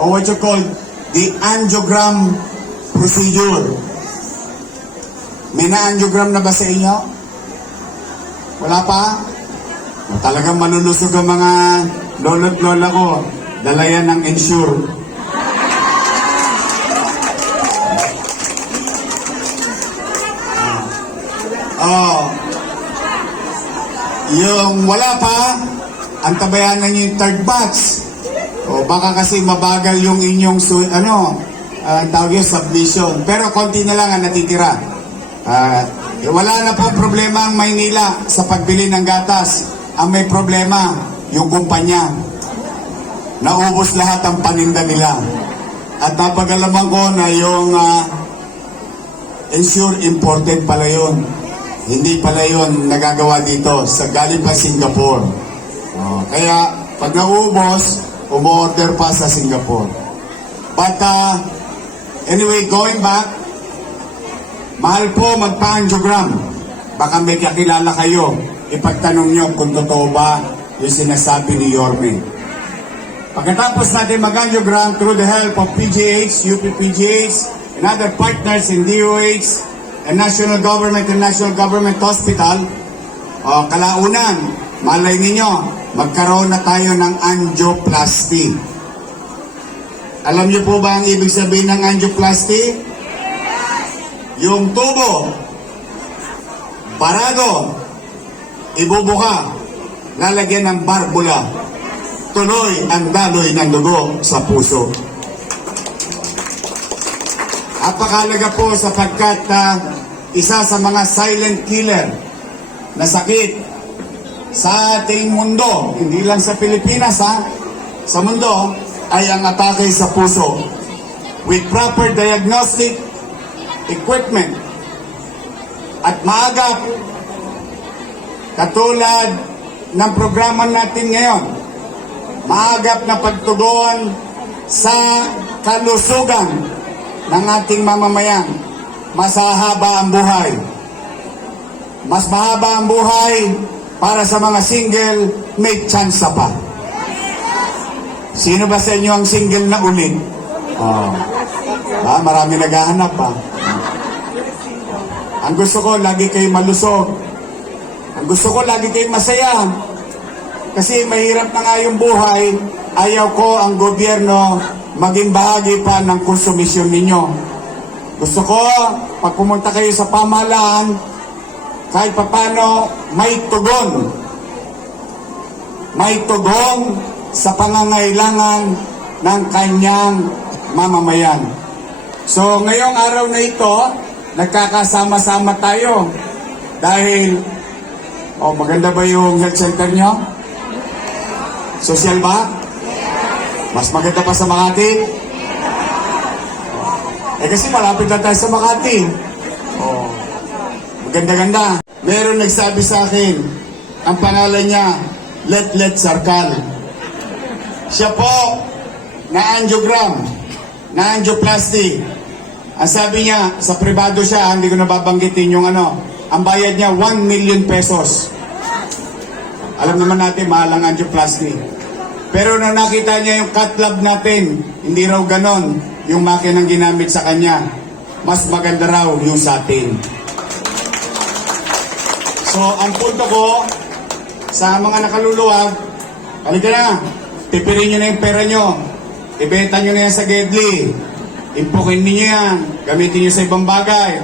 or what you call the angiogram procedure. May na-angiogram na ba sa inyo? Wala pa? Talagang malulusog ang mga lolo't lola ko. Dala yan ng insure. Yung wala pa, antabayanan nyo yung third batch. O baka kasi mabagal yung inyong tawag yung submission. Pero konti na lang ang natitira. Wala na po problema ang Maynila sa pagbili ng gatas. Ang may problema, yung kumpanya. Naubos lahat ang paninda nila. At napag-alaman ko na yung insure imported pala yun. Hindi pala yun nagagawa dito. Galing pa Singapore. Kaya pag naubos, umorder pa sa Singapore. But anyway, going back, mahal po magpa-angiogram. Baka may kakilala kayo. Ipagtanong nyo kung totoo ba yung sinasabi ni Yorme. Pagkatapos natin mag-angiogram through the help of PGH, UPPGH, and other partners in DOH, and National Government Hospital, kalaunan, malay ninyo, magkaroon na tayo ng angioplasty. Alam niyo po ba ang ibig sabihin ng angioplasty? Yung tubo, parado, ibubuka, lalagyan ng barbula, tuloy ang daloy ng dugo sa puso. Napakahalaga po sapagkat isa sa mga silent killer na sakit sa ating mundo, hindi lang sa Pilipinas sa mundo, ay ang atake sa puso. With proper diagnostic equipment at maagap, katulad ng programa natin ngayon, maagap na pagtugon sa kalusugan ng ating mamamayan, mas hahaba ang buhay. Mas mahaba ang buhay para sa mga single, may chance pa. Sino ba sa inyo ang single na ulit? Marami naghahanap pa. Ang gusto ko, lagi kayo malusog. Ang gusto ko, lagi kayo masaya. Kasi mahirap na nga yung buhay, ayaw ko ang gobyerno maging bahagi pa ng konsumisyon ninyo. Gusto ko, pag pumunta kayo sa pamahalaan, kahit papano may tugon. May tugon sa pangangailangan ng kanyang mamamayan. So, ngayong araw na ito, nagkakasama-sama tayo. Dahil, maganda ba yung health center nyo? Social ba? Mas maganda pa sa Makati? Kasi malapit lang tayo sa Makati. Maganda-ganda. Meron nagsabi sa akin, ang pangalan niya, Let Sarkal. Siya po, na-angiogram, na-angioplasty. Ang sabi niya, sa privado siya, hindi ko nababanggitin yung ang bayad niya 1 million pesos. Alam naman natin, mahal ang angioplasty. Pero nung nakita niya yung cut lab natin, hindi raw ganon yung makinang ginamit sa kanya. Mas maganda raw yung sa atin. So, ang punto ko sa mga nakaluluwag, halika na, tipirin nyo na yung pera nyo. Ibenta nyo na yan sa Gedli. Impukin niyo yan. Gamitin nyo sa ibang bagay.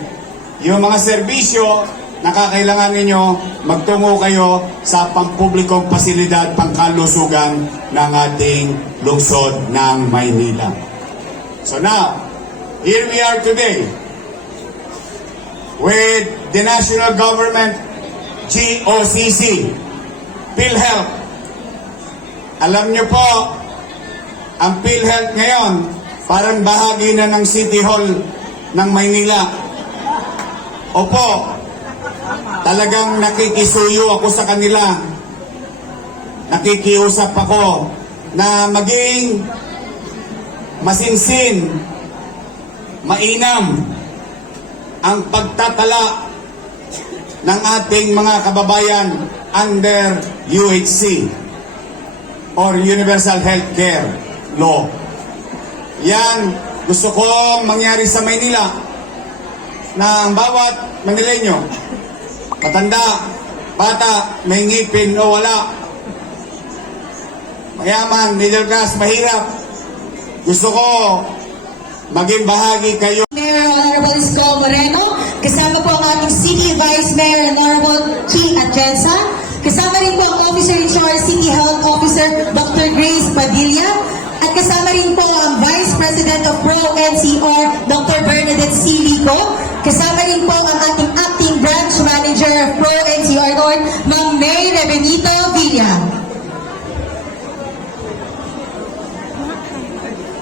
Yung mga serbisyo, nakakailangan ninyo, magtungo kayo sa pampublikong pasilidad, pangkalusugan ng ating lungsod ng Maynila. So now, here we are today with the national government, GOCC, PhilHealth. Alam nyo po, ang PhilHealth ngayon, parang bahagi na ng City Hall ng Maynila. Opo, talagang nakikisuyo ako sa kanila. Nakikiusap ako na maging masinsin, mainam ang pagtatala ng ating mga kababayan under UHC or Universal Health Care. law. Yan, gusto kong mangyari sa Maynila na ang bawat Manileño, matanda, bata, may ngipin o wala, mayaman, middle class, mahirap, gusto ko maging bahagi kayo. Mayor Honorable Isko Moreno, kasama po ang ating City Vice Mayor Honorable King Atienza, kasama rin po ang Officer in Charge City Health Officer Dr. Grace Padilla, at kasama rin po ang Vice President of Pro-NCR Dr. Bernadette C. Lico, kasama rin po ang ating Acting Branch Manager of Pro-NCR North, Ma'am May Rebenito Villa.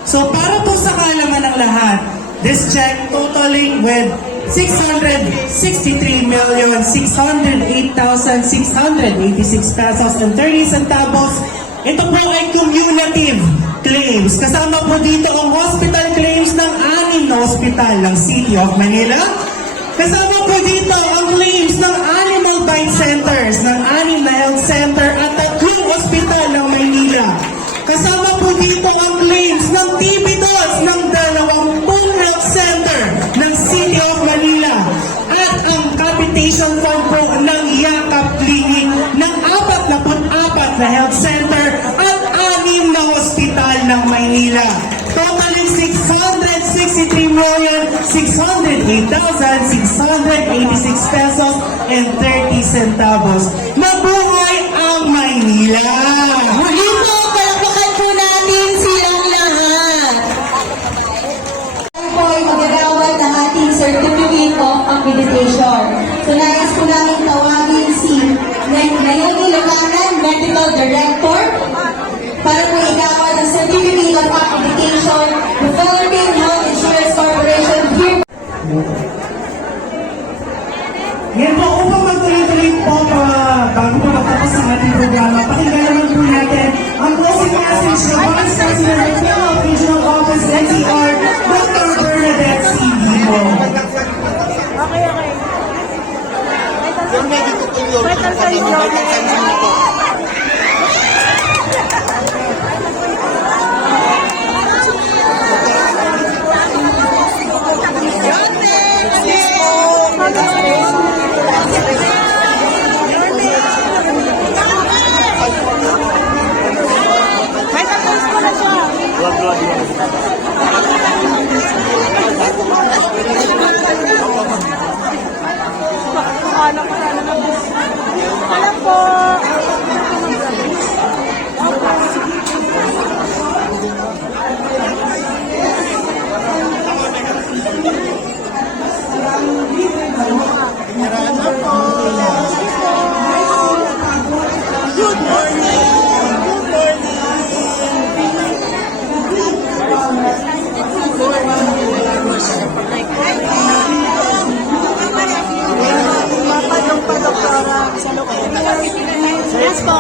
So para po sa kaalaman ng lahat, this check totaling with 663,608,686 pesos and 30 centavos. Ito po ay cumulative claims. Kasama po dito ang hospital claims ng 6 na hospital ng City of Manila. Kasama po dito ang claims ng animal bite centers ng 6 na health center at 3 hospital ng Maynila. Kasama po dito ang claims ng TB dose ng 20 health center ng City of Manila at ang capitation fund po ng Yakap Clinic ng 44 na health center at 6 na hospital ng Maynila. Totaling 663,608,686 pesos and 30 centavos. Mabuhay ang Maynila! Muli po, palakpakan po natin silang lahat. Tayo po ay magagawad ng ating Certificate of Accreditation. So nais po namin tawagin si Naomi Locanan, Medical Director, para po igawad ng Certificate of Accreditation ng Philippine Health Insurance Corporation here. Yan po, upang magtuloy-tuloy po bago po magtapos ang ating programa, pakinggan naman po natin ang closing message ng Vice President of Philippine Regional Office NCR, Dr. Bernadette C. Lico. Yes po.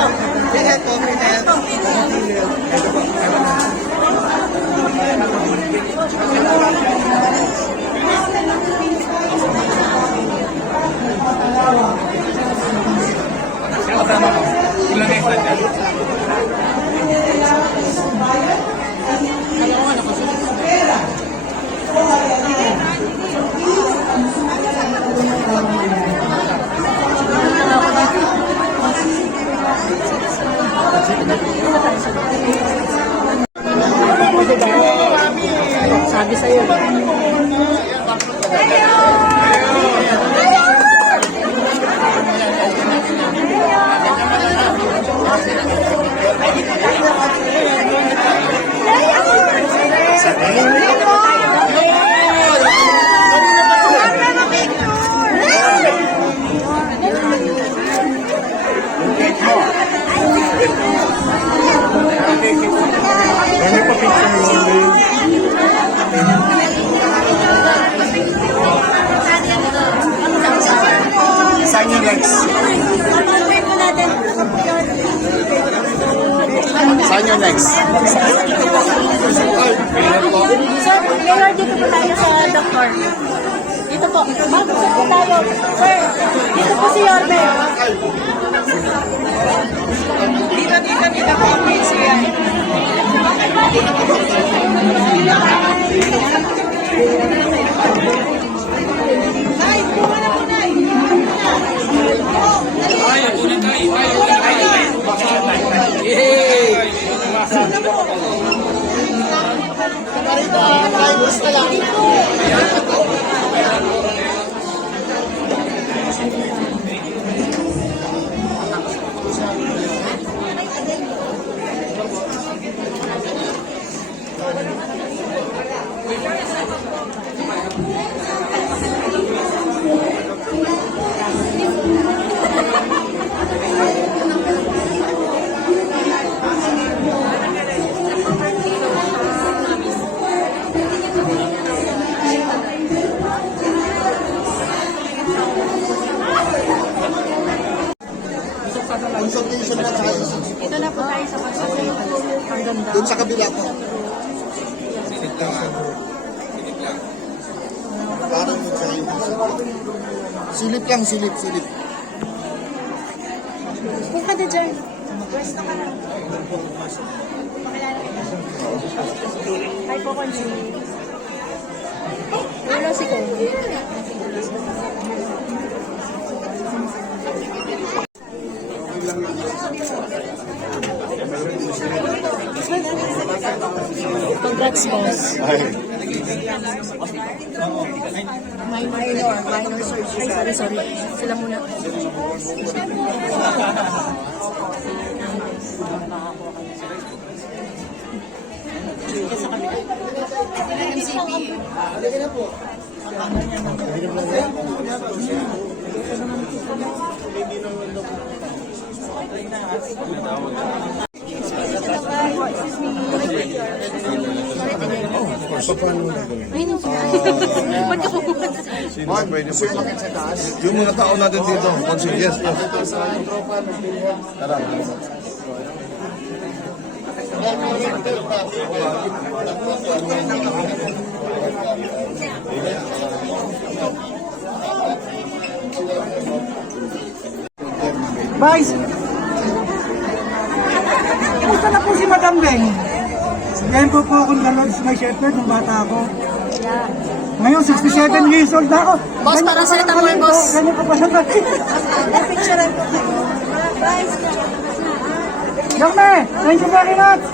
Sabi sa'yo. Sign your next. Sign your next. Sir, Mayor, dito po tayo sa doktor. Dito po. Bago po tayo. Sir, dito po si Yorme. Dito po. Consultation na tayo. Ito na po tayo sa consultation. Ang ganda. Doon sa kabila po. Parang sa silip lang, silip. Kung ka na dyan. Pwesto ka lang. Pakilala kita. Hi po, Conji. Wala si Conji. Congrats, boss. Minor surgery. Ay, sorry. Sila muna. Ba't ka pupunta? Yung mga tao natin dito, yes. Tara. Vice, kumusta na po si Madam Beng? Ganyan po akong dalawang sa may shepherd ng bata ako. Ngayon, 67 years old na ako. Boss, parang salita mo eh, boss. Ganyan ko pala ba? Picture po kayo. Guys, Dokme, thank you very much.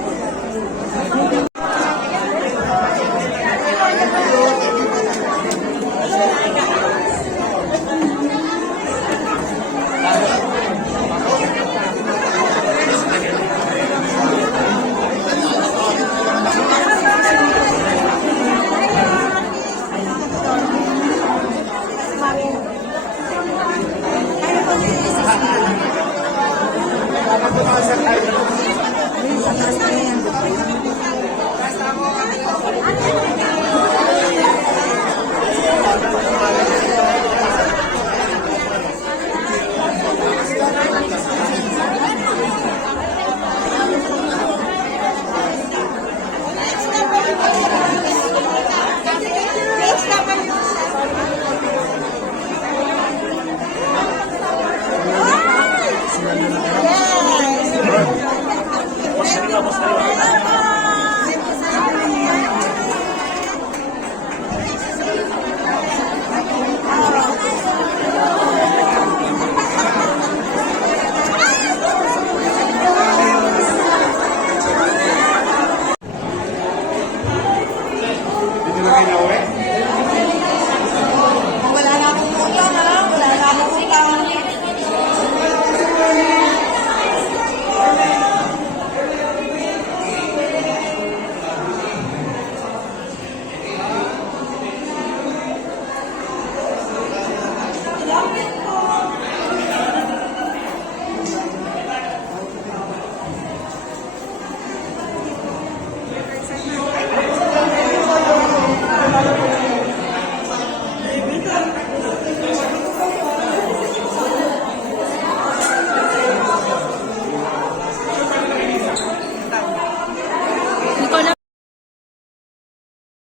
Dito na kayo na uwi?